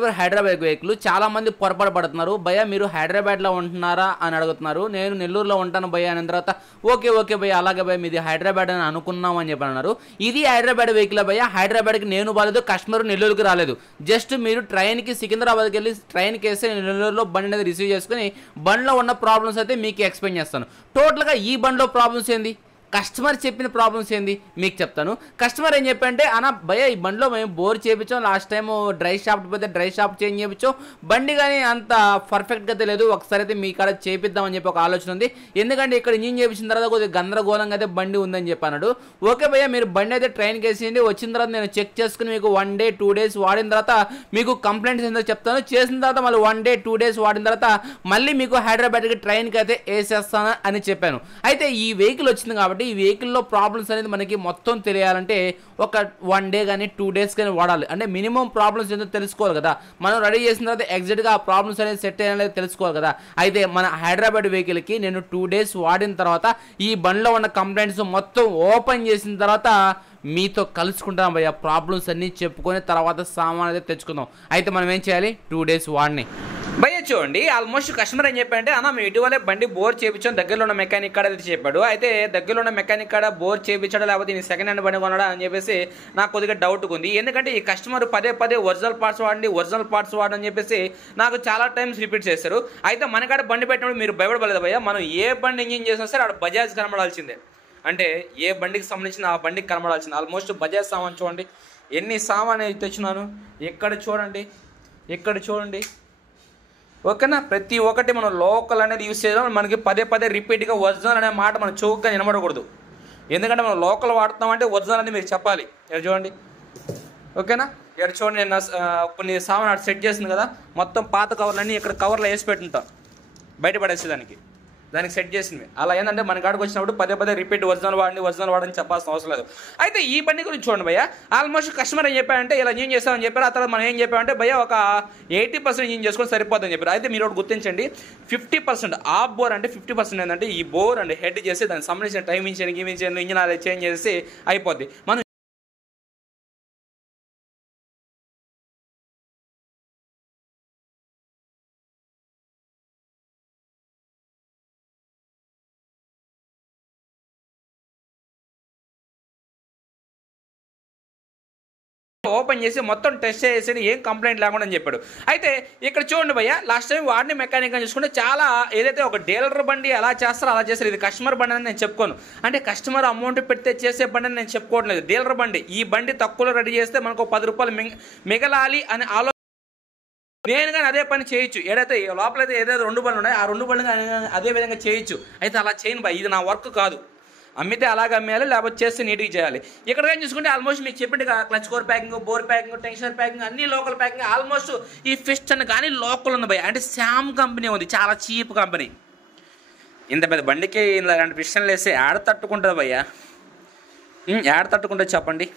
Subscriber Hyderabad vehicle చాలా మంది పొరపాటు పడుతున్నారు. భయ్యా మీరు హైదరాబాద్లో ఉంటున్నారా అని అడుగుతున్నారు. నేను నెల్లూరులో ఉంటాను భయ్యా అని తర్వాత ఓకే భయ్యా అలాగే భయ్య మీది హైదరాబాద్ అని అనుకున్నాం అని చెప్పి అన్నారు. ఇది హైదరాబాద్ వెహికల్ భయ్యా. హైదరాబాద్కి నేను బాలేదు, కస్టమర్ నెల్లూరుకి రాలేదు. జస్ట్ మీరు ట్రైన్కి సికింద్రాబాద్కి వెళ్ళి ట్రైన్కి వేస్తే నెల్లూరులో బండి అనేది రిసీవ్ చేసుకుని బండిలో ఉన్న ప్రాబ్లమ్స్ అయితే మీకు ఎక్స్ప్లెయిన్ చేస్తాను. టోటల్గా ఈ బండిలో ప్రాబ్లమ్స్ ఏంది, కస్టమర్ చెప్పిన ప్రాబ్లమ్స్ ఏంది మీకు చెప్తాను. కస్టమర్ ఏం చెప్పంటే అన్న భయ్య ఈ బండిలో మేము బోర్ చేయించాం, లాస్ట్ టైం డ్రై షాప్ పోతే డ్రై షాప్ చేంజ్ చేయించాం, బండి కానీ అంత పర్ఫెక్ట్గా తెలియదు, ఒకసారి అయితే మీ కాడ చేపిద్దామని చెప్పి ఒక ఆలోచన ఉంది. ఎందుకంటే ఇక్కడ ఇంజిన్ చేయించిన తర్వాత కొద్దిగా గందరగోళంగా అయితే బండి ఉందని చెప్పి అన్నాడు. ఓకే భయ్య మీరు బండి అయితే ట్రైన్కి వేసేయండి, వచ్చిన తర్వాత నేను చెక్ చేసుకుని మీకు 1 day 2 days వాడిన తర్వాత మీకు కంప్లైంట్స్ ఏందో చెప్తాను. చేసిన తర్వాత మళ్ళీ 1 day 2 days వాడిన తర్వాత మళ్ళీ మీకు హైదరాబాద్కి ట్రైన్కి అయితే వేసేస్తాను అని చెప్పాను. అయితే ఈ వెహికల్ వచ్చింది కాబట్టి ఈ వెహికల్లో ప్రాబ్లమ్స్ అనేది మనకి మొత్తం తెలియాలంటే ఒక 1 day కానీ 2 days కానీ వాడాలి. అంటే మినిమం ప్రాబ్లమ్స్ ఏంటో తెలుసుకోవాలి కదా. మనం రెడీ చేసిన తర్వాత ఎగ్జాక్ట్గా ఆ ప్రాబ్లమ్స్ అనేది సెట్ అయ్యాఅనేది తెలుసుకోవాలి కదా. అయితే మన హైదరాబాద్ వెహికల్కి నేను 2 days వాడిన తర్వాత ఈ బండిలో ఉన్న కంప్లైంట్స్ మొత్తం ఓపెన్ చేసిన తర్వాత మీతో కలుసుకుంటాం భయ్య. ప్రాబ్లమ్స్ అన్నీ చెప్పుకొని తర్వాత సామాన్ అయితే తెచ్చుకుందాం. అయితే మనం ఏం చేయాలి, 2 days వాడిని భయ్య. చూడండి ఆల్మోస్ట్ కస్టమర్ ఏం చెప్పారంటే అన్న మేము ఇటీవలే బండి బోర్ చేయించాం, దగ్గరలో ఉన్న మెకానిక్ కాడ అయితే చెప్పాడు. అయితే దగ్గరలో ఉన్న మెకానిక్ కాడ బోర్ చేయించాడా లేకపోతే ఈ సెకండ్ హ్యాండ్ బండి కొనడా అని చెప్పేసి నాకు కొద్దిగా డౌట్ ఉంది. ఎందుకంటే ఈ కస్టమర్ పదే ఒరిజినల్ పార్ట్స్ వాడని చెప్పేసి నాకు చాలా టైమ్స్ రిపీట్ చేస్తారు. అయితే మన కాడ బండి పెట్టినప్పుడు మీరు భయపడలేదు భయ్య. మనం ఏ బండి ఇంజిన్ చేసినా సరే ఆడ బజాజ్ కనబడాల్సిందే. అంటే ఏ బండికి సంబంధించిన ఆ బండికి కనబడాల్సింది. ఆల్మోస్ట్ బజాజ్ సామాన్ చూడండి ఎన్ని సామాన్ తెచ్చినాను. ఇక్కడ చూడండి ఓకేనా. ప్రతి ఒక్కటి మనం లోకల్ అనేది యూజ్ చేయడం మనకి పదే రిపీట్గా ఒరిజినల్ అనే మాట మనం చౌకగా నిలబడకూడదు. ఎందుకంటే మనం లోకల్ వాడుతామంటే ఒరిజినల్ అని మీరు చెప్పాలి. ఇక్కడ చూడండి ఓకేనా. ఇక్కడ చూడండి నేను కొన్ని సామాన్ అటు సెట్ చేసింది కదా, మొత్తం పాత కవర్లన్నీ ఇక్కడ కవర్లో వేసి పెట్టుంటాం బయటపడేసేదానికి, దానికి సెట్ చేసింది. అలా ఏంటంటే మన కాడికి వచ్చినప్పుడు పదే రిపీట్ ఒరిజినల్ వాడని చెప్పాల్సిన అవసరం లేదు. అయితే ఈ బండి గురించి చూడండి భయ్య. ఆల్మోస్ట్ కస్టమర్ ఏం చెప్పారంటే ఇలా ఇంజిన్ చేస్తామని చెప్పారు. ఆ తర్వాత మనం ఏం చెప్పామంటే భయ్య ఒక 80% ఇంజిన్ చేసుకొని సరిపోతుందని చెప్పారు. అయితే మీరు ఒకటి గుర్తించండి, 50% ఆఫ్ బోర్ అంటే 50% ఏంటంటే ఈ బోర్ అండ్ హెడ్ చేసి దానికి సంబంధించిన టైమింగ్ ఇంజిన్ అది చేంజ్ చేసి అయిపోద్ది. మనం ఓపెన్ చేసి మొత్తం టెస్ట్ చేసి ఏం కంప్లైంట్ లేకుండా అని చెప్పాడు. అయితే ఇక్కడ చూడండి భయ్య, లాస్ట్ టైం వాడిని మెకానిక్ అని చూసుకుంటే చాలా ఏదైతే ఒక డీలర్ బండి ఎలా చేస్తారో అలా చేస్తారు. ఇది కస్టమర్ బండి అని నేను చెప్పుకోను. అంటే కస్టమర్ అమౌంట్ పెడితే చేసే బండి అని నేను చెప్పుకోవట్లేదు. డీలర్ బండి, ఈ బండి తక్కువలో రెడీ చేస్తే మనకు 10 రూపాయలు మిగలాలి అని ఆలోచన. నేను కానీ అదే పని చేయొచ్చు. ఏదైతే లోపలైతే ఏదైతే 2 బండ్లు ఉన్నాయో ఆ 2 బండ్లు అదే విధంగా చేయొచ్చు. అయితే అలా చేయను భయ్య, ఇది నా వర్క్ కాదు. అమ్మితే అలాగ అమ్మేయాలి, లేకపోతే చేస్తే నీట్గా చేయాలి. ఇక్కడ కానీ చూసుకుంటే ఆల్మోస్ట్ మీకు చెప్పండి clutch core packing, bore packing, tensioner packing అన్ని లోకల్ ప్యాకింగ్. ఆల్మోస్ట్ ఈ ఫిస్టన్ కానీ లోకల్ ఉంది భయ్య. అంటే శామ్ కంపెనీ ఉంది, చాలా చీప్ కంపెనీ. ఇంత పెద్ద బండికి ఇలాంటి పిస్టన్లు వేస్తే యాడ తట్టుకుంటుంది భయ్య, యాడ తట్టుకుంటుంది చెప్పండి.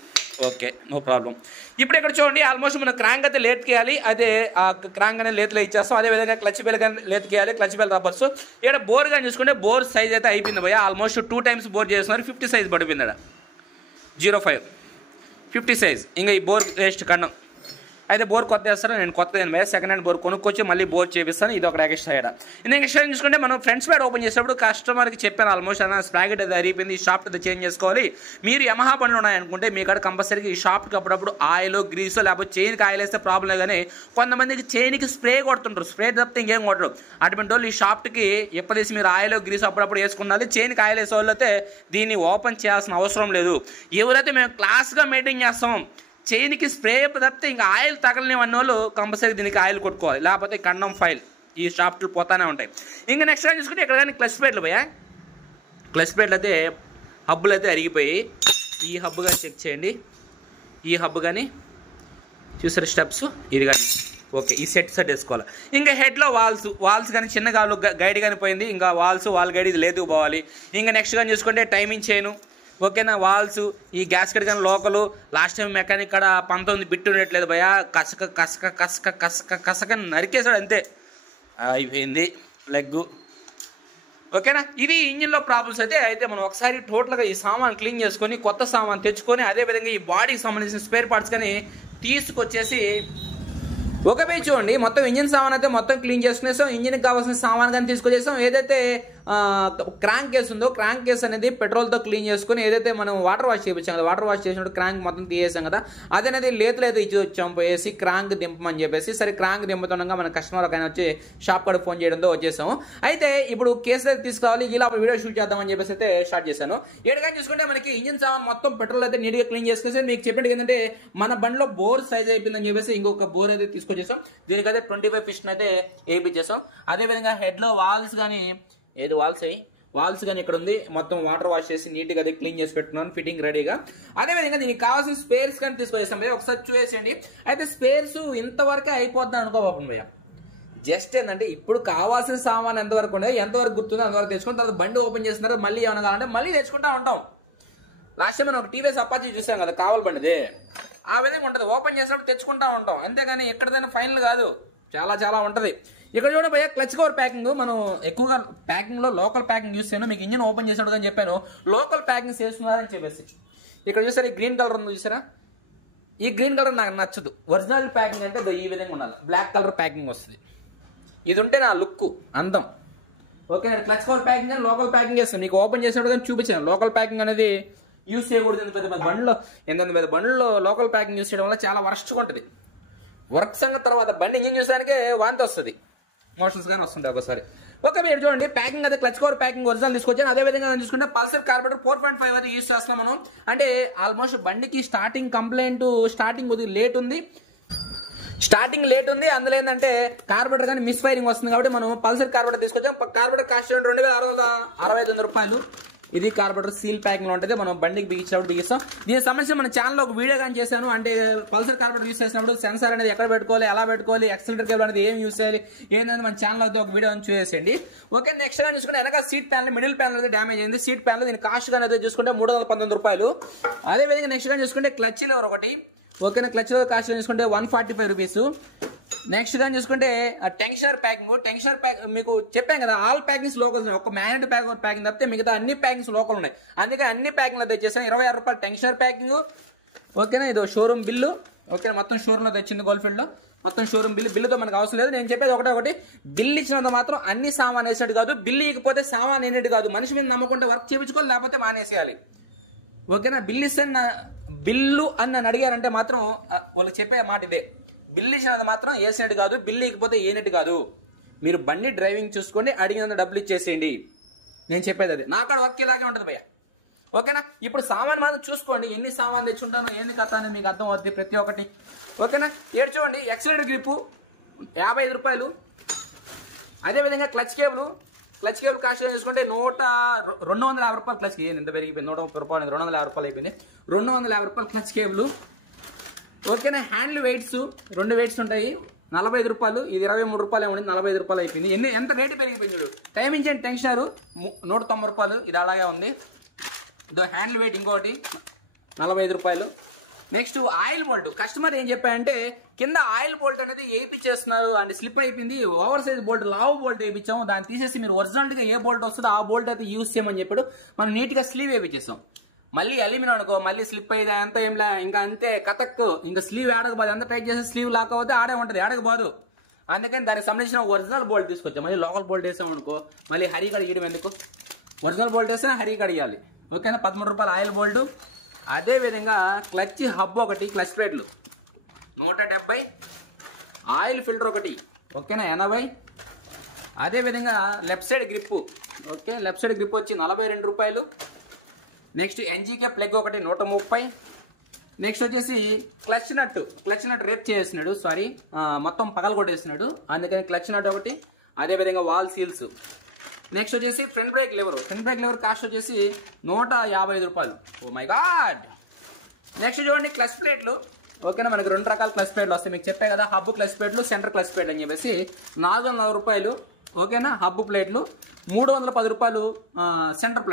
Okay no problem. ఇప్పుడు ఇక్కడ చూడండి ఆల్మోస్ట్ మనం క్రాంక్ అయితే లేత్కేయాలి. అదే ఆ క్రాంక్ అనేది లేత్లో ఇచ్చేస్తాం. అదేవిధంగా క్లచ్ బెల్ కానీ లేత్కేయాలి, క్లచ్ బెల్ రబ్బర్స్. ఇక్కడ బోర్ కానీ చూసుకుంటే బోర్ సైజ్ అయితే అయిపోయింది భయ్య. ఆల్మోస్ట్ 2 times బోర్ చేస్తున్నారు. 50 size పడిపోయింది అక్కడ, 05 50 size. ఇంకా ఈ బోర్ వేస్ట్ కన్నం. అయితే బోర్ కొత్త వేస్తారో నేను కొత్త సెకండ్ హ్యాండ్ బోర్ కొనుక్కొచ్చి మళ్ళీ బోర్ చేపిస్తాను. ఇది ఒక ఎక్స్ట్రా సైడ్. ఇందుకు ఎక్స్ట్రా చూసుకుంటే మనం ఫ్రంట్ స్పాడ్ ఓపెన్ చేసేటప్పుడు కస్టమర్కి చెప్పాను ఆల్మోస్ట్ అన్న స్ప్రాకెట్ అది అరిగిపోయింది, ఈ షాఫ్ట్ అది చేంజ్ చేసుకోవాలి. మీరు యమహా బండ్లు ఉన్నాయనుకుంటే మీ కాడ కంపల్సరీగా ఈ షాఫ్ట్కి అప్పుడప్పుడు ఆయిల్ గ్రీసో లేకపోతే చైన్కి ఆయిల్ వేస్తే ప్రాబ్లం. కానీ కొంతమందికి చైన్కి స్ప్రే కొడుతుంటారు, స్ప్రే తప్పితే ఇంకేం కొట్టరు. అటువంటి వాళ్ళు ఈ షాఫ్ట్కి ఎప్పటిసి మీరు ఆయిల్ గ్రీస్ అప్పుడప్పుడు వేసుకున్నది. చైన్కి ఆయిల్ వేసే వాళ్ళు అయితే దీన్ని ఓపెన్ చేయాల్సిన అవసరం లేదు. ఎవరైతే మేము క్లాస్గా మెయింటైన్ చేస్తాం, చైన్కి స్ప్రే తప్పితే ఇంకా ఆయిల్ తగలనివన్న వాళ్ళు కంపల్సరీ దీనికి ఆయిల్ కొట్టుకోవాలి, లేకపోతే కండం ఫైల్ ఈ షాఫ్ట్లు పోతానే ఉంటాయి. ఇంకా నెక్స్ట్ టైం చూసుకుంటే ఇక్కడ కానీ క్లచ్ ప్లేట్లు భయ్యా, క్లచ్ ప్లేట్లు అయితే హబ్బులు అయితే అరిగిపోయి ఈ హబ్బు కానీ చెక్ చేయండి. ఈ హబ్బు కానీ చూసారు స్టెప్స్, ఇది కానీ ఓకే. ఈ సెట్ వేసుకోవాలి. ఇంకా హెడ్లో వాల్స్ కానీ చిన్నగా గైడ్ కానీ పోయింది. ఇంకా వాల్ గైడ్ ఇది లేదు పోవాలి. ఇంకా నెక్స్ట్ కానీ చూసుకుంటే టైమింగ్ చేయను ఓకేనా. వాల్స్ ఈ గ్యాస్ కట్ కానీ లోకలు. లాస్ట్ టైం మెకానిక్ కాడ 19 బిట్ ఉండట్లేదు భయ్యా, కసక నరికేసాడు అంతే, అయిపోయింది లెగ్గు ఓకేనా. ఇది ఇంజిన్లో ప్రాబ్లమ్స్ అయితే మనం ఒకసారి టోటల్గా ఈ సామాన్ క్లీన్ చేసుకొని కొత్త సామాన్ తెచ్చుకొని అదేవిధంగా ఈ బాడీకి సంబంధించిన స్పేర్ పార్ట్స్ కానీ తీసుకొచ్చేసి ఓకే బై చూడండి, మొత్తం ఇంజిన్ సామాన్ అయితే మొత్తం క్లీన్ చేసుకునేసాం. ఇంజిన్కి కావాల్సిన సామాన్ కానీ తీసుకొచ్చేసాం. ఏదైతే క్రాంక్ కేస్ ఉందో క్రాంక్ కేస్ అనేది పెట్రోల్తో క్లీన్ చేసుకుని ఏదైతే మనం వాటర్ వాష్ చేయించాం కదా, వాటర్ వాష్ చేసినప్పుడు క్రాంక్ మొత్తం తీసేసాం కదా, అదనేది లేతులు అయితే ఇచ్చి వచ్చాం పోయేసి క్రాంక్ దింపమని చెప్పేసి. సరే క్రాంక్ దింపుతుండగా మన కస్టమర్ ఒక ఆయన వచ్చి షాప్ కాడ ఫోన్ చేయడంతో వచ్చేసాము. అయితే ఇప్పుడు కేసు అయితే తీసుకురావాలి, ఇలా వీడియో షూట్ చేద్దామని చెప్పేసి అయితే స్టార్ట్ చేశాను. ఏడుగా చూసుకుంటే మనకి ఇంజిన్ సామాన్ మొత్తం పెట్రోల్ అయితే నీట్గా క్లీన్ చేసుకుని మీకు చెప్పినట్టు ఏంటంటే మన బండిలో బోర్ సైజ్ అయిపోయిందని చెప్పేసి ఇంకొక బోర్ అయితే తీసుకొచ్చేసాం. దీనికైతే 25 పిస్టన్ అయితే వేయించేసాం. అదేవిధంగా హెడ్లో వాల్స్ కానీ ఏది వాల్స్ కానీ ఇక్కడ ఉంది, మొత్తం వాటర్ వాష్ చేసి నీట్గా అయితే క్లీన్ చేసి పెట్టుకున్నాను ఫిట్టింగ్ రెడీగా. అదేవిధంగా దీనికి కావాల్సిన స్పేర్స్ కానీ తీసుకొచ్చేసాం భయ్య, ఒకసారి చూసేయండి. అయితే స్పేర్స్ ఇంతవరకే అయిపోద్ది అనుకోబాబు భయ్య, జస్ట్ ఏంటంటే ఇప్పుడు కావాల్సిన సామాన్ ఎంతవరకు ఉండే ఎంతవరకు గుర్తుందో అంతవరకు తెచ్చుకుని తర్వాత బండి ఓపెన్ చేస్తున్నారు, మళ్ళీ ఏమైనా కావాలంటే మళ్ళీ తెచ్చుకుంటా ఉంటాం. లాస్ట్ టైం మనం ఒక టీవీఎస్ అపాచీ చూసాం కదా కావాలి బండిది, ఆ విధంగా ఉంటుంది. ఓపెన్ చేసినప్పుడు తెచ్చుకుంటా ఉంటాం, అంతేగాని ఎక్కడైనా ఫైనల్ కాదు, చాలా ఉంటుంది. ఇక్కడ చూడండి భయ్య, క్లచ్ కవర్ ప్యాకింగ్ మనం ఎక్కువగా ప్యాకింగ్లో లోకల్ ప్యాకింగ్ యూస్ చేయను. మీకు ఇంజిన్ ఓపెన్ చేసినప్పుడు అని చెప్పాను లోకల్ ప్యాకింగ్ చేస్తున్నారని చెప్పేసి. ఇక్కడ చూసారా ఈ గ్రీన్ కలర్ ఉంది చూసారా, ఈ గ్రీన్ కలర్ నాకు నచ్చదు. ఒరిజినల్ ప్యాకింగ్ అంటే ఈ విధంగా ఉండాలి, బ్లాక్ కలర్ ప్యాకింగ్ వస్తుంది. ఇది ఉంటే నా లుక్ అందం. ఓకే, నేను క్లచ్ కవర్ ప్యాకింగ్ అని లోకల్ ప్యాకింగ్ చేస్తాను. మీకు ఓపెన్ చేసినప్పుడు కానీ చూపించాను లోకల్ ప్యాకింగ్ అనేది యూస్ చేయకూడదు. పెద్ద బండ్లో లోకల్ ప్యాకింగ్ యూస్ చేయడం వల్ల చాలా వర్స్ట్గా ఉంటుంది. వర్క్ సంగతి తర్వాత బండి ఇంజిన్ చూసానికే వాంతి వస్తుంది, మోషన్స్ కానీ వస్తుంటాయి ఒకసారి. ఓకే మీరు చూడండి ప్యాకింగ్ అయితే క్లచ్ కవర్ ప్యాకింగ్ ఒరిజినల్ తీసుకొచ్చాను. అదేవిధంగా చూసుకుంటే పల్సర్ కార్బోరేటర్ 4.5 అయితే యూస్ చేస్తాం మనం. అంటే ఆల్మోస్ట్ బండికి స్టార్టింగ్ కొద్దిగా లేట్ ఉంది, అందులో ఏంటంటే కార్బోరేటర్ కానీ మిస్ ఫైరింగ్ వస్తుంది కాబట్టి మనం పల్సర్ కార్బోరేటర్ తీసుకొచ్చాం. కార్బోరేటర్ కాస్ట్ 2665 రూపాయలు. ఇది కార్బోరేటర్ సీల్ ప్యాకింగ్ లో ఉంటుంది, మనం బండికి బిగిస్తాం. దీనికి సంబంధించి మన ఛానల్లో ఒక వీడియో కానీ చేశాను. అంటే పల్సర్ కార్బోరేటర్ యూస్ చేసినప్పుడు సెన్సార్ అనేది ఎక్కడ పెట్టుకోవాలి, ఎలా పెట్టుకోవాలి, ఎక్సలరేటర్ కేబుల్ అనేది ఏం యూస్ చేయాలి ఏంటంటే మన ఛానల్ అయితే ఒక వీడియో చూసేయండి. ఓకే, నెక్స్ట్ గా చూసుకుంటే వెనక సీట్ ప్యానల్ మిడిల్ ప్యానల్ అయితే డ్యామేజ్ అయింది. సీట్ ప్యానల్ దీని కాస్ట్ గా అయితే చూసుకుంటే 319 రూపాయలు. అదేవిధంగా నెక్స్ట్ గా చూసుకుంటే క్లచ్ లివర్ ఒకటి. ఓకేనా, క్లచ్ లివర్ కాస్ట్ చూసుకుంటే 145 రూపీస్. నెక్స్ట్ గా చూసుకుంటే టెన్షనర్ ప్యాక్ మీకు చెప్పాం కదా, ఆల్ ప్యాకింగ్స్ లోకల్ ఉన్నాయి. ఒక మ్యాగ్నెట్ ప్యాకింగ్ తప్పితే మిగతా అన్ని ప్యాకింగ్స్ లోకల్ ఉన్నాయి. అందుకే అన్ని ప్యాకింగ్లో తెచ్చేసాను. 26 రూపాయలు టెన్షనర్ ప్యాకింగ్. ఓకేనా, ఇది షోరూమ్ బిల్లు. ఓకే, మొత్తం షోరూమ్ లో తెచ్చింది గోల్ఫీల్డ్ లో, మొత్తం షోరూమ్ బిల్లుతో మనకు అవసరం లేదు. నేను చెప్పేది ఒకటి బిల్లు ఇచ్చినంత మాత్రం అన్ని సామాన్ వేసినట్టు కాదు, బిల్లు ఇకపోతే సామాన్ అయినట్టు కాదు. మనిషి మీద నమ్మకుంటే వర్క్ చేయించుకోవాలి, లేకపోతే మానేసేయాలి. ఓకేనా, బిల్లు అని నన్ను అడిగారంటే మాత్రం వాళ్ళు చెప్పే మాట ఇదే, బిల్లు ఇచ్చినది మాత్రం వేసినట్టు కాదు, బిల్లు ఇకపోతే ఏనట్టు కాదు. మీరు బండి డ్రైవింగ్ చూసుకోండి, అడిగినంత డబ్బులు ఇచ్చేసేయండి. నేను చెప్పేది అది, నా కాడ వర్క్ ఇలాగే ఉంటుంది భయ్య. ఓకేనా, ఇప్పుడు సామాన్ మాత్రం చూసుకోండి, ఎన్ని సామాన్ తెచ్చుంటానో ఏంది కథ అనేది మీకు అర్థం అవుతుంది ప్రతి ఒక్కటి. ఓకేనా, ఏడు చూడండి ఎక్సలరేటర్ గ్రిప్ 55 రూపాయలు. అదేవిధంగా క్లచ్ కేబుల్ కాస్ట్ చూసుకుంటే 250 రూపాయలు. క్లచ్ ఎంత పెరిగిపోయింది, 130 రూపాయలు, 250 రూపాయలు అయిపోయింది. 250 రూపాయలు క్లచ్ కేబుల్. ఓకేనా, హ్యాండిల్ వెయిట్స్ 2 వెయిట్స్ ఉంటాయి, 45 రూపాయలు. ఇది 23 రూపాయలు ఏమండి, 45 రూపాయలు అయిపోయింది. ఎంత రేటు పెరిగిపోయింది చూడు. టైమింగ్ అండ్ టెన్షనర్ 190 రూపాయలు, ఇది అలాగే ఉంది. ఇదో హ్యాండిల్ వెయిట్ ఇంకోటి 45 రూపాయలు. Next oil bolt. కస్టమర్ ఏం చెప్పాయంటే కింద ఆయిల్ బోల్ట్ అనేది వేయించేస్తున్నారు అంటే స్లిప్ అయిపోయింది, ఓవర్ సైజ్ బోల్ట్ లావు బోల్ట్ వేయించాము, దాన్ని తీసేసి మీరు ఒరిజినల్గా ఏ బోల్ట్ వస్తుందో ఆ బోల్ట్ అయితే యూస్ చేయమని చెప్పాడు. మనం నీట్గా స్లీవ్ వేయించేస్తాం. మళ్ళీ అల్యూమినియం అనుకో, మళ్ళీ స్లిప్ అయితే అంత ఏంలా, ఇంకా అంతే కథక్, ఇంకా స్లీవ్ ఆడకపోదు. అంత టైట్ చేస్తే స్లీవ్ లాక్ అవుతే ఆడే ఉంటుంది, ఆడకపోదు. అందుకని దానికి సంబంధించిన ఒరిజినల్ బోల్ట్ తీసుకొచ్చాం. మళ్ళీ లోకల్ బోల్ట్ వేసామనుకో మళ్ళీ హరిగడ ఇయడం ఎందుకు, ఒరిజినల్ బోల్ట్ వేస్తే హరిగడ ఇవ్వాలి. ఓకేనా, 13 రూపాయలు ఆయిల్ బోల్ట్. అదేవిధంగా క్లచ్ హబ్ ఒకటి, క్లచ్ ప్లేట్లు 170, ఆయిల్ ఫిల్టర్ ఒకటి ఓకేనా 80. అదేవిధంగా left side grip. Okay, left side grip వచ్చి 42 రూపాయలు. నెక్స్ట్ ఎన్జీకే ప్లగ్ ఒకటి 130. నెక్స్ట్ వచ్చేసి క్లచ్ నట్ రేప్ చేస్తున్నాడు, సారీ మొత్తం పగలు కొట్టేస్తున్నాడు, అందుకని క్లచ్ నట్ ఒకటి. అదేవిధంగా వాల్ సీల్స్. నెక్స్ట్ వచ్చేసి ఫ్రంట్ బ్రేక్ లివర్ కాస్ట్ వచ్చేసి 155 రూపాయలు. Oh my god. నెక్స్ట్ చూడండి క్లచ్ ప్లేట్లు. ఓకేనా, మనకి 2 రకాల క్లచ్ ప్లేట్లు వస్తాయి. మీకు చెప్పే కదా హబ్ క్లచ్ ప్లేట్లు, సెంటర్ క్లచ్ ప్లేట్ అని చెప్పేసి 440 రూపాయలు. ఓకేనా, హబ్ ప్లేట్లు 310 రూపాయలు. సెంటర్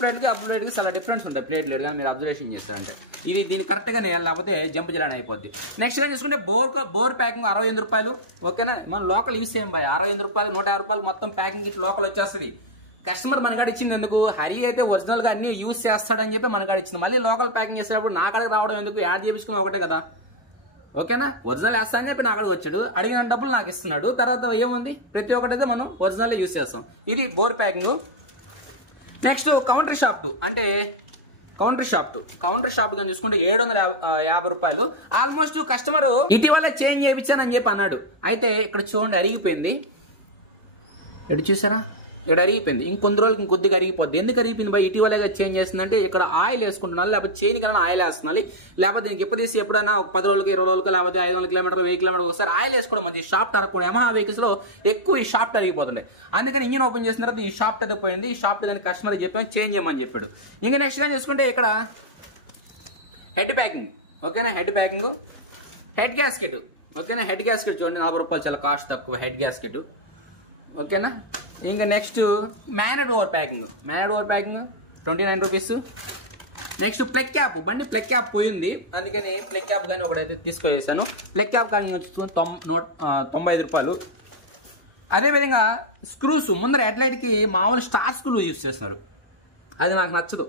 ప్లేట్కి హబ్ ప్లేట్కి చాలా డిఫరెన్స్ ఉంటాయి ప్లేట్లు, కానీ మీరు అబ్జర్వేషన్ చేస్తారంటే ఇది దీన్ని కరెక్ట్గా నేయాలి, లేకపోతే జంప్ చేయడానికి అయిపోద్ది. నెక్స్ట్ కానీ చూసుకుంటే బోర్ ప్యాకింగ్ 68 రూపాయలు. ఓకేనా, మనం లోకల్ యూస్ చేయం బాయ్, 65 రూపాయలు 150 రూపాయలు మొత్తం ప్యాకింగ్ ఇట్లా లోకల్ వచ్చేస్తుంది. కస్టమర్ మన కాడ ఇచ్చింది ఎందుకు, హరి అయితే ఒరిజినల్ గా అన్ని యూస్ చేస్తాడని చెప్పి మన కాడ ఇచ్చింది. మళ్ళీ లోకల్ ప్యాకింగ్ చేసేటప్పుడు నా కాడకి రావడం ఎందుకు, యాడ్ చేయించుకుని ఒకటే కదా. ఓకేనా. ఒరిజినల్ వేస్తా అని చెప్పి నా అక్కడికి వచ్చాడు, అడిగిన డబ్బులు నాకు ఇస్తున్నాడు. తర్వాత ఏముంది, ప్రతి ఒక్కటైతే మనం ఒరిజినల్ యూస్ చేస్తాం. ఇది bore packing. Next counter shop అంటే కౌంటర్ షాప్ కానీ చూసుకుంటే 750 రూపాయలు. ఆల్మోస్ట్ కస్టమర్ ఇటీవల చేంజ్ చేయించానని చెప్పి అన్నాడు. అయితే ఇక్కడ చూడండి అరిగిపోయింది, ఎటు చూసారా, ఇక్కడ అరిగిపోయింది. ఇంకొన్ని రోజులకి ఇంకొద్దిగా అరిగిపోద్ది. ఎందుకు అరిగిపోయింది బాయ్, ఇటీవలగా చేంజ్ చేస్తుందంటే ఇక్కడ ఆయిల్ వేసుకుంటున్నాను, లేకపోతే చైన్ కన్నా ఆయిల్ వేస్తున్నాను, లేకపోతే దీనికి ఎప్పుడు తీసి ఎప్పుడైనా ఒక 10 రోజులకి 20 రోజులకి లేకపోతే 500 కిలోమీటర్లు 1000 కిలోమీటర్లు ఒకసారి ఆయిల్ వేసుకోవడం మంచి. షాఫ్ట్ అరకుండా యమహా వెహికల్స్ లో ఎక్కువ ఈ షాఫ్ట్ అరిగిపోతుండే. అందుకని ఇంజిన్ ఓపెన్ చేసిన తర్వాత ఈ షాఫ్ట్ అయితే పోయింది. ఈ షాఫ్ట్ దానికి కస్టమర్ చెప్పాను చేంజ్ చేయమని చెప్పాడు. ఇంకా నెక్స్ట్ గా చూసుకుంటే ఇక్కడ హెడ్ ప్యాకింగ్. ఓకేనా, హెడ్ ప్యాకింగ్, హెడ్ గ్యాస్కెట్. ఓకేనా, హెడ్ గ్యాస్కెట్ చూడండి 40 రూపాయలు, చాలా కాస్ట్ తక్కువ హెడ్ గ్యాస్కెట్. ఓకేనా. ఇంకా నెక్స్ట్ మ్యానెట్ over packing 29 rupees. Next plug cap, బండి ప్లగ్ క్యాప్ పోయింది, అందుకని ప్లగ్ క్యాప్ కానీ ఒకటైతే తీసుకొచ్చేసాను. ప్లగ్ క్యాప్ కానీ వచ్చి 95 రూపాయలు. అదేవిధంగా స్క్రూస్, ముందర హెడ్లైట్కి మామూలు స్టార్ స్క్రూ యూజ్ చేస్తున్నారు, అది నాకు నచ్చదు.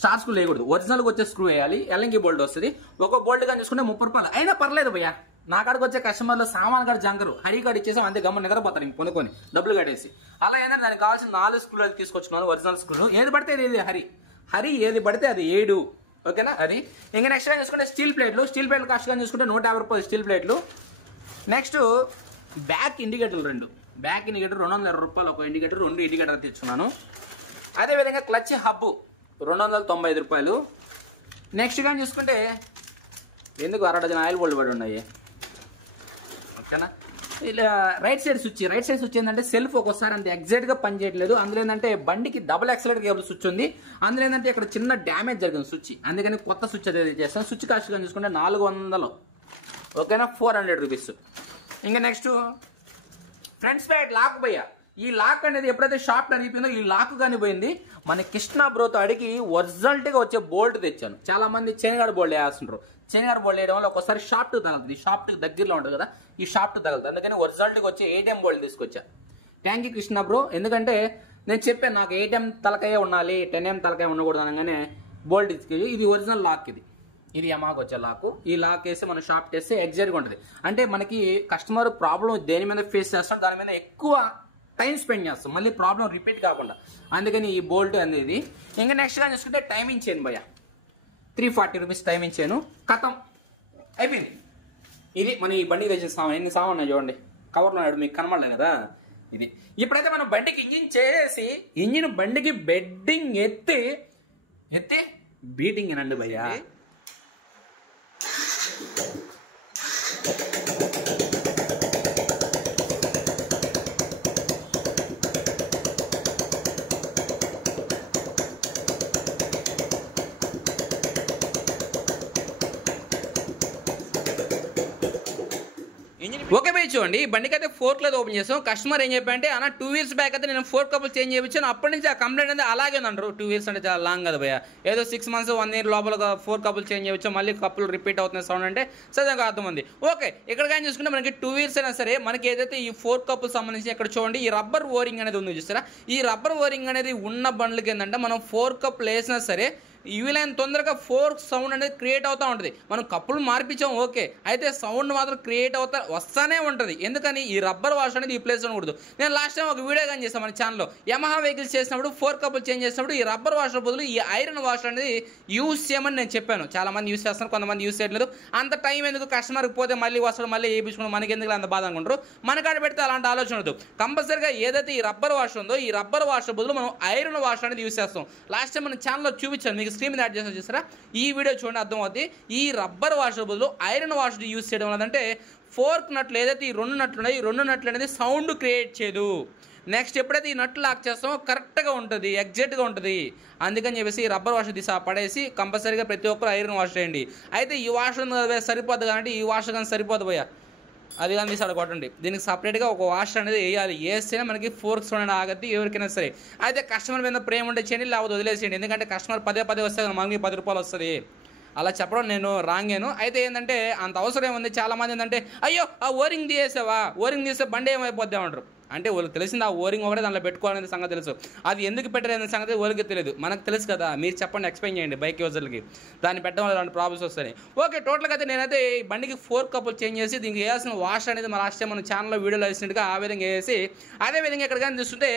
స్టార్ స్క్రూ వేయకూడదు, ఒరిజినల్గా వచ్చే స్క్రూ వేయాలి. ఎల్ఎంకి బోల్ట్ వస్తుంది, ఒక బోల్ట్ కానీ చూసుకుంటే 30 రూపాయలు అయినా పర్లేదు భయ్యా. నా కాడికి వచ్చే కస్టమర్లు సామాన్ కాడ జంకరు, హరి కార్డు ఇచ్చేసాం అంతే, గమ్మ నిద్రపోతారు ఇంక కొనుక్కొని డబ్బులు కట్టేసి. అలా ఏంటంటే దానికి కావాల్సిన 4 స్క్రూలు అది తీసుకొచ్చుకున్నాను, ఒరిజినల్ స్క్రూలు. ఏది పడితే అది హరి ఏది పడితే అది 7. ఓకేనా. అది ఇంకా నెక్స్ట్ గా చూసుకుంటే స్టీల్ ప్లేట్లు కాస్ట్ గా చూసుకుంటే 150 రూపాయలు స్టీల్ ప్లేట్లు. నెక్స్ట్ బ్యాక్ ఇండికేటర్లు 2 220 రూపాయలు ఒక ఇండికేటర్, 2 ఇండికేటర్ తెచ్చుకున్నాను. అదేవిధంగా క్లచ్ హబ్ 295 రూపాయలు. నెక్స్ట్ గా చూసుకుంటే ఎందుకు 1 డజన్ ఆయిల్ బోల్డ్ పడి ఉన్నాయి. ఓకేనా. ఇలా రైట్ సైడ్ స్విచ్ ఏంటంటే సెల్ఫ్ ఒక్కోసారి అంత ఎగ్జాక్ట్ గా పని చేయట్లేదు. అందులో ఏంటంటే బండికి డబుల్ యాక్సిలరేటర్ కేబుల్ స్విచ్ ఉంది, అందులో ఏంటంటే ఇక్కడ చిన్న డ్యామేజ్ జరిగింది స్విచ్, అందుకని కొత్త స్విచ్ అనేది చేస్తాను. స్విచ్ కాస్ట్ గా చూసుకుంటే 400. ఓకేనా, 400 రూపీస్. ఇంకా నెక్స్ట్ ఫ్రంట్ స్పైడ్ లాక్ భయ్య. ఈ లాక్ అనేది ఎప్పుడైతే షాప్ అరిగిపోయిందో ఈ లాక్ కానీ పోయింది. మన కృష్ణ బ్రోతో అడిగి ఒరిజినల్టీ గా వచ్చే బోల్ట్ తెచ్చాను. చాలా మంది చైనగాడు బోల్డ్ వేస్తుంటారు, చైనగాడు బోల్డ్ వేయడం వల్ల ఒకసారి షాఫ్ట్ తగులుతుంది, షాఫ్ట్ దగ్గరలో ఉంటుంది కదా, ఈ షాఫ్ట్ తగులుతుంది. అందుకని ఒరిజినల్టీగా వచ్చే ATM బోల్ట్ తీసుకొచ్చా. Thank you Krishna bro. ఎందుకంటే నేను చెప్పాను నాకు ATM తలకాయ ఉండాలి, 10M తలకాయ ఉండకూడదు అనగానే బోల్ట్ తీసుకెళ్ళి, ఇది ఒరిజినల్ లాక్, ఇది యమహాకి వచ్చే లాక్. ఈ లాక్ వేసి మనం షాఫ్ట్ వేస్తే ఎగ్జాక్ట్గా ఉంటుంది. అంటే మనకి కస్టమర్ ప్రాబ్లం దేని మీద ఫేస్ చేస్తాం దాని మీద ఎక్కువ టైం స్పెండ్ చేస్తాం, మళ్ళీ ప్రాబ్లం రిపీట్ కాకుండా. అందుకని ఈ బోల్ట్ అనేది. ఇంకా నెక్స్ట్ గా చూసుకుంటే టైమింగ్ చేయను భయ్య, 340 రూపీస్ టైమింగ్ చేయను. కథం అయిపోయింది. ఇది మన ఈ బండికి తెచ్చిన సామాన్. ఎన్ని సామాన్ ఉన్నాయి చూడండి, కవర్లో మీకు కనబడలేదు కదా. ఇది ఇప్పుడైతే మనం బండికి ఇంజిన్ చేసి బండికి బెడ్డింగ్ ఎత్తి బీటింగ్ అనండి భయ్య. ఓకే బై చూడండి, బండికి అయితే 4 క్లజ్ ఓపెన్ చేసాం. కస్టమర్ ఏం చెప్పంటే అన్న 2 వీల్స్ బ్యాక్ అయితే నేను 4 కపుల్ చేంజ్ చేయించాను. అప్పటి నుంచి ఆ కంప్లైంట్ అనేది అలాగే ఉందంటారు. 2 వీల్స్ అంటే చాలా లాంగ్ కదా భయ్య, ఏదో 6 మంత్స్ 1 ఇయర్ లోపల 4 కపుల్ చేంజ్ చేయవచ్చు, మళ్ళీ కప్పులు రిపీట్ అవుతున్న సౌండ్ అంటే సరిగ్గా అర్థం ఉంది. ఓకే, ఇక్కడ కానీ చూసుకుంటే మనకి 2 వీల్స్ అయినా సరే మనకి ఏదైతే ఈ 4 కపుల్ సంబంధించి ఇక్కడ చూడండి ఈ రబ్బర్ ఓరింగ్ అనేది ఉంది చూస్తారా. ఈ రబ్బర్ ఓరింగ్ అనేది ఉన్న బండ్లకి ఏంటంటే మనం 4 కప్పులు వేసినా సరే వీలైన తొందరగా ఫోర్క్ సౌండ్ అనేది క్రియేట్ అవుతూ ఉంటుంది. మనం కప్పులు మార్పించాం ఓకే, అయితే సౌండ్ మాత్రం క్రియేట్ వస్తానే ఉంటుంది. ఎందుకని ఈ రబ్బర్ వాష్ అనేది ఈ ప్లేస్ ఉండకూడదు. నేను లాస్ట్ టైం ఒక వీడియో కానీ చేస్తాను మన ఛానల్లో, యమహా వెహికల్స్ చేసినప్పుడు 4 కప్పులు చేంజ్ చేసినప్పుడు ఈ రబ్బర్ వాషర్ బదులు ఈ ఐరన్ వాష్ అనేది యూస్ చేయమని నేను చెప్పాను. చాలా మంది యూస్ చేస్తున్నారు, కొంతమంది యూస్ చేయట్లేదు. అంత టైం ఎందుకు, కస్టమర్కి పోతే మళ్ళీ వస్తాడు మళ్ళీ వేయించుకోవడం, మనకి ఎందుకు అంత బాధ అనుకుంటారు. మన కాడ పెడితే అలాంటి ఆలోచన ఉండదు. కంపల్సరీగా ఏదైతే ఈ రబ్బర్ వాష్ ఉందో ఈ రబ్బర్ వాషర్ బదులు మనం ఐరన్ వాష్ అనేది యూస్ చేస్తాం. లాస్ట్ టైం మన ఛానల్లో చూపించాను, మీకు స్క్రీన్ మీద యాడ్ చేస్తాను చూసారా. ఈ వీడియో చూడండి అర్థమవుతుంది. ఈ రబ్బర్ వాషర్ బదులు ఐరన్ వాష్ యూస్ చేయడం వల్ల ఫోర్క్ నట్లు ఏదైతే ఈ 2 నట్లు ఉన్నాయి, ఈ 2 నట్లు అనేది సౌండ్ క్రియేట్ చేయదు. నెక్స్ట్ ఎప్పుడైతే ఈ నట్లు లాక్ చేస్తామో కరెక్ట్గా ఉంటుంది, ఎగ్జాక్ట్గా ఉంటుంది. అందుకని చెప్పేసి ఈ రబ్బర్ వాష్ తీసి పడేసి కంపల్సరీగా ప్రతి ఒక్కరు ఐరన్ వాష్ చేయండి. అయితే ఈ వాష్ ఉంది కదా సరిపోద్ది కాబట్టి ఈ వాష్ కానీ సరిపోదు పోయా, అది కానీ తీసి కొట్టండి. దీనికి సపరేట్గా ఒక వాష్ అనేది వేయాలి, వేస్తేనే మనకి ఫోర్క్ సౌండ్ ఆగద్ది ఎవరికైనా సరే. అయితే కస్టమర్ మీద ప్రేమ ఉంటే చేయండి, లేకపోతే వదిలేసేయండి. ఎందుకంటే కస్టమర్ పదే వస్తే మనకి 10 రూపాయలు వస్తుంది. అలా చెప్పడం నేను రాంగేను. అయితే ఏంటంటే అంత అవసరం ఏముంది, చాలామంది ఏంటంటే అయ్యో ఆ ఓరింగ్ తీసేసావా, ఓరింగ్ తీస్తే బండి ఏమైపోద్ది అంటారు. అంటే వాళ్ళకి తెలిసింది ఆ ఓరింగ్ ఒకటే దాంట్లో పెట్టుకోవాలనే సంగతి తెలుసు, అది ఎందుకు పెట్టారనే సంగతి వాళ్ళకి తెలియదు, మనకు తెలుసు కదా. మీరు చెప్పండి, ఎక్స్ప్లెయిన్ చేయండి బైక్ యూజర్లకి, దాన్ని పెట్టడం వల్ల అలాంటి ప్రాబ్లమ్స్ వస్తాయి. ఓకే, టోటల్గా అయితే నేనైతే ఈ బండికి 4 కప్పులు చేంజ్ చేసి దీనికి వేయాల్సిన వాష్ అనేది మన లాస్ట్ టైం మన ఛానల్లో వీడియోలో వేసినట్టుగా ఆ విధంగా వేసి, అదేవిధంగా ఇక్కడ కానీ చూస్తుంటే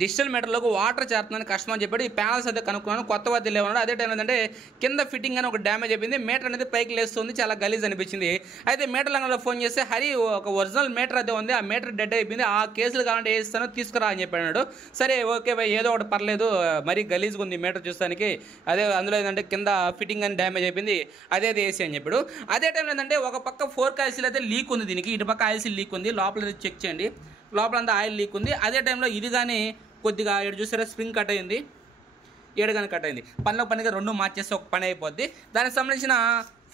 డిజిటల్ మీటర్లోకి వాటర్ చేరుతుందని కస్టమర్ చెప్పాడు. ఈ ప్యానల్స్ అయితే కనుక్కున్నాను, కొత్త వాటి లేవన్నాడు. అదే టైం ఏంటంటే కింద ఫిట్టింగ్ అని ఒక డ్యామేజ్ అయిపోయింది, మీటర్ అనేది పైకి లేస్తుంది, చాలా గలీజ్ అనిపించింది. అయితే మీటర్ లంగంలో ఫోన్ చేస్తే హరి ఒక ఒరిజినల్ మీటర్ అయితే ఉంది, ఆ మీటర్ డెడ్ అయిపోయింది, ఆ కేసులు కావాలంటే వేస్తాను తీసుకురా అని చెప్పాడు. సరే ఓకే భయ్, ఏదో ఒకటి పర్లేదు, మరీ గలీజ్గా ఉంది మీటర్ చూస్తానికి, అదే అందులో ఏంటంటే కింద ఫిట్టింగ్ అని డ్యామేజ్ అయిపోయింది, అదే వేసి అని చెప్పాడు. అదే టైంలో ఏంటంటే ఒక పక్క 4 కాయిల్స్ అయితే లీక్ ఉంది, దీనికి ఇటు పక్క ఆయిల్స్ లీక్ ఉంది, లోపల చెక్ చేయండి, లోపలంతా ఆయిల్ లీక్ ఉంది. అదే టైంలో ఇది కానీ కొద్దిగా ఏడు చూసారా స్ప్రింగ్ కట్ అయింది, ఏడు కానీ కట్ అయింది, పనిగా 2 మార్చేస్తే ఒక పని అయిపోద్ది. దానికి సంబంధించిన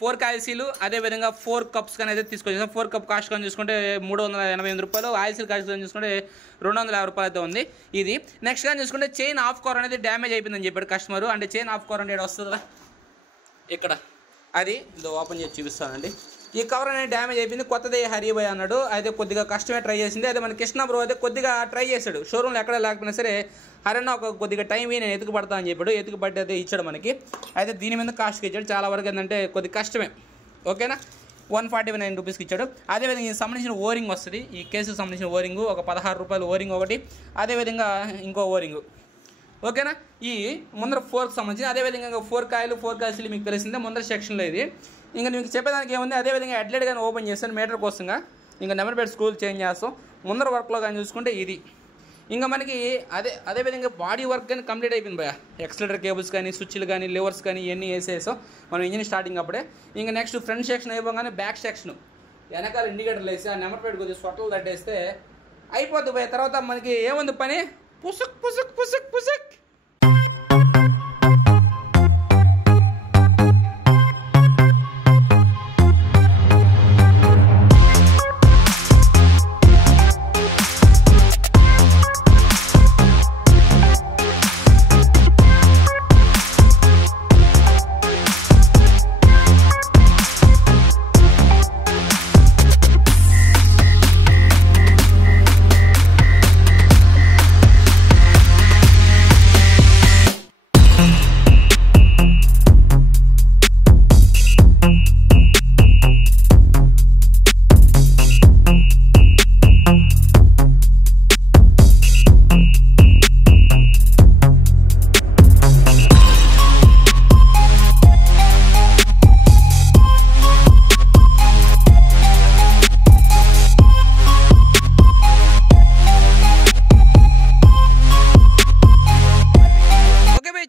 4 కాయిల్సీలు అదేవిధంగా 4 కప్స్ కానీ అయితే తీసుకొచ్చాను. 4 కప్ కాస్ట్ కానీ చూసుకుంటే 388 రూపాయలు, ఆయిల్సీల్ కాస్ట్ కానీ చూసుకుంటే 250 రూపాయలు అయితే ఉంది ఇది. నెక్స్ట్ కానీ చూసుకుంటే చైన్ ఆఫ్ కవర్ అనేది డ్యామేజ్ అయిపోయిందని చెప్పాడు కస్టమర్. అంటే చైన్ ఆఫ్ కవర్ అనేది వస్తుంది కదా ఇక్కడ, అది ఇది ఓపెన్ చేసి చూపిస్తానండి. ఈ కవర్ అనేది డ్యామేజ్ అయిపోయింది, కొత్తది హరిబాయ్ అన్నాడు. అయితే కొద్దిగా కష్టమే ట్రై చేసింది. అదే మన కృష్ణ బ్రో అయితే కొద్దిగా ట్రై చేశాడు, షోరూమ్లో ఎక్కడ లేకపోయినా సరే హరన్న ఒక కొద్దిగా టైం నేను ఎత్తుకు పడతా అని చెప్పాడు, ఎత్తుకు పట్టి అయితే ఇచ్చాడు మనకి. అయితే దీని మీద కాస్ట్కి ఇచ్చాడు, చాలా వరకు ఏంటంటే కొద్ది కష్టమే, ఓకేనా. 149 రూపీస్కి ఇచ్చాడు. అదేవిధంగా దీనికి సంబంధించిన ఓరింగ్ వస్తుంది, ఈ కేసుకు సంబంధించిన ఓరింగు ఒక 16 రూపాయలు ఓరింగ్ ఒకటి, అదేవిధంగా ఇంకో ఓరింగు, ఓకేనా. ఈ ముందర 4కి సంబంధించి అదేవిధంగా 4 కాయిల్స్ మీకు తెలిసిందే ముందర సెక్షన్లో ఇది. ఇంకా మీకు చెప్పేదానికి ఏముంది, అదేవిధంగా హెడ్లైట్ కానీ ఓపెన్ చేస్తాను మీటర్ కోసంగా, ఇంకా నెంబర్ ప్లేట్ స్క్రూలు చేంజ్ చేస్తాం. ముందర వర్క్లో కానీ చూసుకుంటే ఇది ఇంకా మనకి అదేవిధంగా బాడీ వర్క్ కానీ కంప్లీట్ అయిపోయింది భయ. ఎక్సలేటర్ కేబుల్స్ కానీ స్విచ్లు కానీ లివర్స్ కానీ ఇవన్నీ వేసేసాం మనం ఇంజిన్ స్టార్టింగ్ అప్పుడే. ఇంకా నెక్స్ట్ ఫ్రంట్ సెక్షన్ అయిపోగానే బ్యాక్ సెక్షన్ వెనకాల ఇండికేటర్లు వేసి ఆ నెంబర్ ప్లేట్ కొద్దిగా స్వట్టలు తట్టేస్తే అయిపోద్ది భయ. తర్వాత మనకి ఏముంది పని, పుసుక్ పుసుక్ పుసుక్ పుసుక్.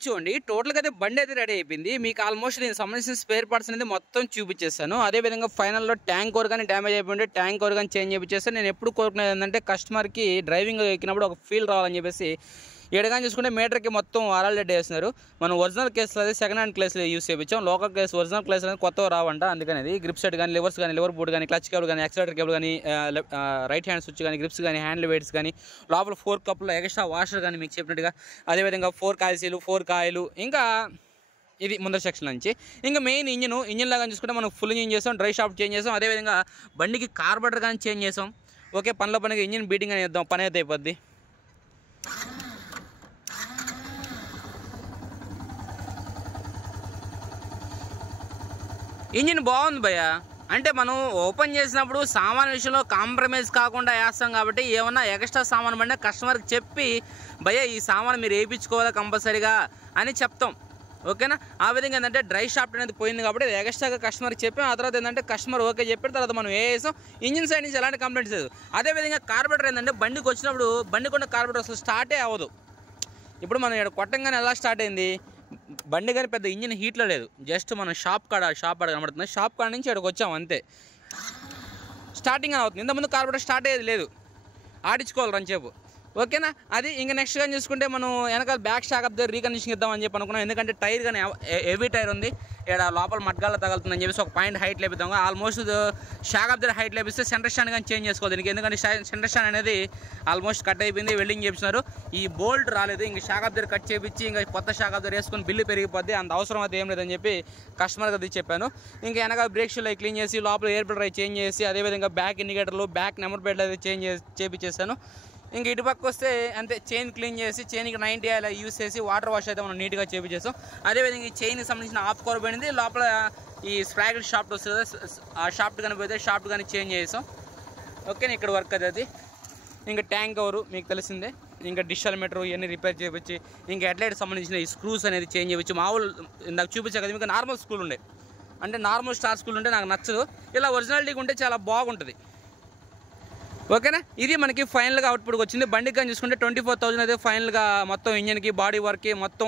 చూడండి టోటల్గా అయితే బండి అయితే రెడీ అయిపోయింది. మీకు ఆల్మోస్ట్ దీనికి సంబంధించిన స్పేర్ పార్ట్స్ అనేది మొత్తం చూపించేస్తాను. అదేవిధంగా ఫైనల్లో ట్యాంక్ కోర్ కానీ డ్యామేజ్ అయిపోయింది, ట్యాంక్ కోర్ కానీ చేంజ్ చేయించేస్తాను. నేను ఎప్పుడు కోరుకునేది ఏంటంటే కస్టమర్కి డ్రైవింగ్ ఎక్కినప్పుడు ఒక ఫీల్ రావాలని చెప్పేసి ఎడగాని చూసుకుంటే మీటర్కి మొత్తం ఆర్ఆర్ డెడ్ వేస్తున్నారు. మనం ఒరిజినల్ కేసులు అయితే సెకండ్ హ్యాండ్ కేసులు యూస్ చేయించాం, లోకల్ కేసు ఒరిజినల్ కేసులు అనేది కొత్తగా రావంట. అందుకని గ్రిప్ సెట్ కానీ లివర్స్ కానీ లివర్ బూట్ కానీ క్లచ్ కేబుల్ కానీ యాక్సిలేటర్ కేబుల్ కానీ రైట్ హ్యాండ్ స్విచ్ కానీ గ్రిప్స్ కానీ హ్యాండిల్ వెయిట్స్ కానీ లోపల 4 కప్పులు ఎక్స్ట్రా వాషర్ కానీ మీకు చెప్పినట్టుగా, అదేవిధంగా 4 కాయిల్సీలు 4 కాయిలు, ఇంకా ఇది ముందర సెక్షన్ నుంచి. ఇంకా మెయిన్ ఇంజిన్ లాగా చూసుకుంటే మనం ఫుల్ ఇంజిన్ చేసాం, డ్రై షాఫ్ట్ చేంజ్ చేసాం, అదేవిధంగా బండికి కార్బోరేటర్ కానీ చేంజ్ చేసాం. ఓకే, పనిగా ఇంజిన్ బీటింగ్ అని ఇద్దాం, పని అయితే అయిపోద్ది. ఇంజిన్ బాగుంది భయ్య, అంటే మనం ఓపెన్ చేసినప్పుడు సామాన్ విషయంలో కాంప్రమైజ్ కాకుండా వేస్తాం కాబట్టి ఏమన్నా ఎక్స్ట్రా సామాన్ పడినా కస్టమర్కి చెప్పి భయ్య ఈ సామాన్ మీరు వేయించుకోవాలా కంపల్సరీగా అని చెప్తాం, ఓకేనా. ఆ విధంగా ఏంటంటే డ్రై షాఫ్ట్ అనేది పోయింది కాబట్టి ఎక్స్ట్రాగా కస్టమర్కి చెప్పాం. ఆ తర్వాత ఏంటంటే కస్టమర్ ఓకే చెప్పిన తర్వాత మనం వేసాం. ఇంజిన్ సైడ్ నుంచి ఎలాంటి కంప్లైంట్స్ లేదు. అదేవిధంగా కార్బోరేటర్ ఏంటంటే బండికి వచ్చినప్పుడు బండి కొన్న కార్బోరేటర్ అసలు స్టార్టే అవ్వదు. ఇప్పుడు మనం ఇక్కడ కొట్టంగానే ఎలా స్టార్ట్ అయింది, బండి కానీ పెద్ద ఇంజిన్ హీట్లో లేదు, జస్ట్ మనం షాప్ కాడ కనబడుతుంది, షాప్ కాడ నుంచి ఇక్కడికి వచ్చాం అంతే, స్టార్టింగ్ అని అవుతుంది. ఇంతకుముందు కార్బోరేటర్ స్టార్ట్ అయ్యేది లేదు, ఆడించుకోవాలి రంచేపు, ఓకేనా. అది ఇంకా నెక్స్ట్ కానీ చూసుకుంటే మనం వెనకాల బ్యాక్ స్టాక్ అప్ దగ్గర రీకండిషన్ ఇద్దామని చెప్పి అనుకున్నాం. ఎందుకంటే టైర్ కానీ హెవీ టైర్ ఉంది, ఇక్కడ లోపల మడ్గాల్లో తగులుతుందని చెప్పేసి ఒక పాయింట్ హైట్ లేపిద్దాం. Almost shock of the height లేపిస్తే సెంటర్ స్టాండ్ కానీ చేంజ్ చేసుకోవాలి దీనికి, ఎందుకంటే సెంటర్ స్టాండ్ అనేది ఆల్మోస్ట్ కట్ అయిపోయింది, వెల్డింగ్ చేస్తున్నారు. ఈ బోల్ట్ రాలేదు, ఇంక షాక్ ఆఫ్ ద కట్ చేపించి ఇంకా కొత్త షాక్ ఆఫ్ ద వేసుకొని బిల్లు పెరిగిపోద్ది, అంత అవసరం అయితే ఏం లేదని చెప్పి కస్టమర్కి అది చెప్పాను. ఇంకా వెనక బ్రేక్ షూలు క్లీన్ చేసి లోపల ఎయిర్ ఫిల్టర్ చేంజ్ చేసి అదేవిధంగా బ్యాక్ ఇండికేటర్లు బ్యాక్ నెంబర్ ప్లేట్లు అయితే చేంజ్ చేపించేసాను. ఇంక ఇటు పక్క వస్తే అంతే, చైన్ క్లీన్ చేసి చైన్కి 90 అలా యూస్ చేసి వాటర్ వాష్ అయితే మనం నీట్గా చేపించేసాం. అదేవిధంగా ఈ చైన్కి సంబంధించిన ఆఫ్ కవర్ పోయింది, లోపల ఈ స్ప్రాగిల్ షాఫ్ట్ వస్తుంది, ఆ షాఫ్ట్ కానీ పోతే షాఫ్ట్ కానీ చేంజ్ చేసాం. ఓకేనా, ఇక్కడ వర్క్ అది. ఇంకా ట్యాంక్ కవరు మీకు తెలిసిందే, ఇంకా డిష్ మీటర్ ఇవన్నీ రిపేర్ చేయించి ఇంకా హెడ్లైట్ సంబంధించిన ఈ స్క్రూస్ అనేది చేంజ్ చేయవచ్చు. మామూలు నాకు చూపించా కదా మీకు నార్మల్ స్క్రూలు ఉండే, అంటే నార్మల్ స్టార్ స్క్రూలు ఉంటే నాకు నచ్చదు, ఇలా ఒరిజినాలిటీగా ఉంటే చాలా బాగుంటుంది. ఓకేనా, ఇది మనకి ఫైనల్గా అవుట్పుట్కి వచ్చింది. బండికి కానీ చూసుకుంటే 24,000 అయితే ఫైనల్గా మొత్తం ఇంజన్కి బాడీ వర్క్కి మొత్తం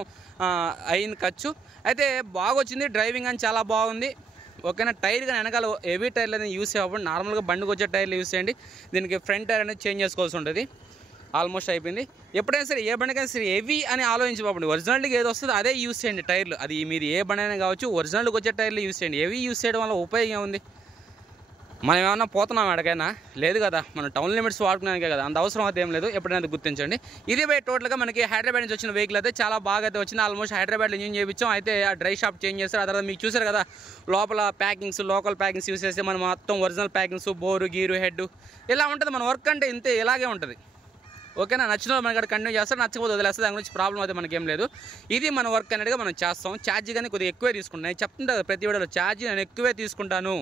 అయింది ఖర్చు. అయితే బాగా వచ్చింది, డ్రైవింగ్ అని చాలా బాగుంది. ఓకేనా, టైర్ కానీ వెనకాల హెవీ టైర్లు అనేది యూస్ అవ్వకుండా నార్మల్గా బండికి వచ్చే టైర్లు యూస్ చేయండి. దీనికి ఫ్రంట్ టైర్ అనేది చేంజ్ చేసుకోవాల్సి ఉంటుంది. ఆల్మోస్ట్ అయిపోయింది. ఎప్పుడైనా సరే ఏ బండికైనా సరే హెవీ అని ఆలోచించబడి ఒరిజినాలిటీకి ఏది వస్తుందో అదే యూస్ చేయండి టైర్లు. అది మీరు ఏ బండి అయినా కావచ్చు, ఒరిజినాల్కి వచ్చే టైర్లు యూస్ చేయండి. హెవీ యూస్ చేయడం వల్ల ఉపయోగం ఉంది? మనం ఏమన్నా పోతున్నాం ఎక్కడికైనా? లేదు కదా, మనం టౌన్ లిమిట్స్ వాడుకున్నానికే కదా, అంత అవసరం అయితే ఏం లేదు. ఎప్పుడైనా గుర్తించండి. ఇది బై టోటల్గా మనకి హైదరాబాద్ నుంచి వచ్చిన వెహికల్ అయితే చాలా బాగా అయితే వచ్చింది. ఆల్మోస్ట్ హైదరాబాద్లో ఇంజిన్ చేయించాం. అయితే ఆ డ్రై షాప్ చేంజ్ చేస్తారు. ఆ తర్వాత మీకు చూసారు కదా లోపల ప్యాకింగ్స్, లోకల్ ప్యాకింగ్స్ యూస్ చేస్తే మనం మొత్తం original packings, bore gear head ఇలా ఉంటుంది. మన వర్క్ అంటే ఇంతే, ఇలాగే ఉంటుంది. ఓకేనా, నచ్చిన మనకి అక్కడ కంటిన్యూ చేస్తారు, నచ్చకపోతే వదిలేస్తారు. దాని గురించి ప్రాబ్లం అయితే మనకేం లేదు. ఇది మన వర్క్ అనేది మనం చేస్తాం. ఛార్జ్ కానీ కొద్దిగా ఎక్కువే తీసుకుంటాను. నేను చెప్తుంటా ప్రతి వీడియోలో ఛార్జ్ నేను ఎక్కువే తీసుకుంటాను.